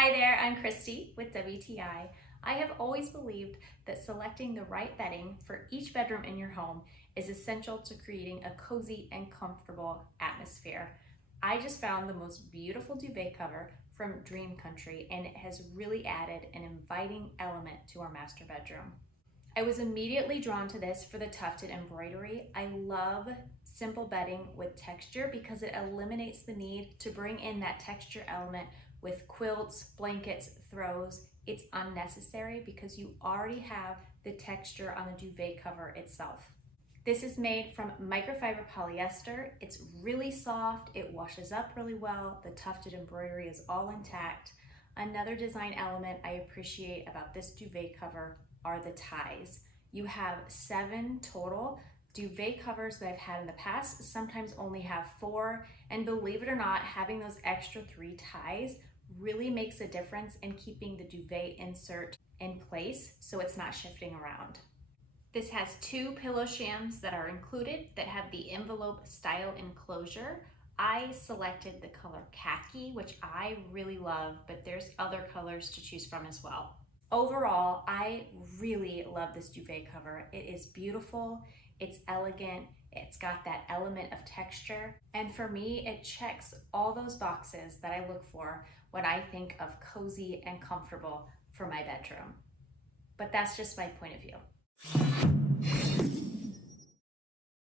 Hi there, I'm Christy with WTI. I have always believed that selecting the right bedding for each bedroom in your home is essential to creating a cozy and comfortable atmosphere. I just found the most beautiful duvet cover from Dreamcountry, and it has really added an inviting element to our master bedroom. I was immediately drawn to this for the tufted embroidery. I love simple bedding with texture because it eliminates the need to bring in that texture element with quilts, blankets, throws. It's unnecessary because you already have the texture on the duvet cover itself. This is made from microfiber polyester. It's really soft, it washes up really well, the tufted embroidery is all intact. Another design element I appreciate about this duvet cover are the ties. You have 7 total. Duvet covers that I've had in the past sometimes only have 4, and believe it or not, having those extra 3 ties really makes a difference in keeping the duvet insert in place so it's not shifting around. This has 2 pillow shams that are included that have the envelope style enclosure. I selected the color khaki, which I really love, but there's other colors to choose from as well. Overall, I really love this duvet cover. It is beautiful, it's elegant, it's got that element of texture, and for me, it checks all those boxes that I look for when I think of cozy and comfortable for my bedroom. But that's just my point of view.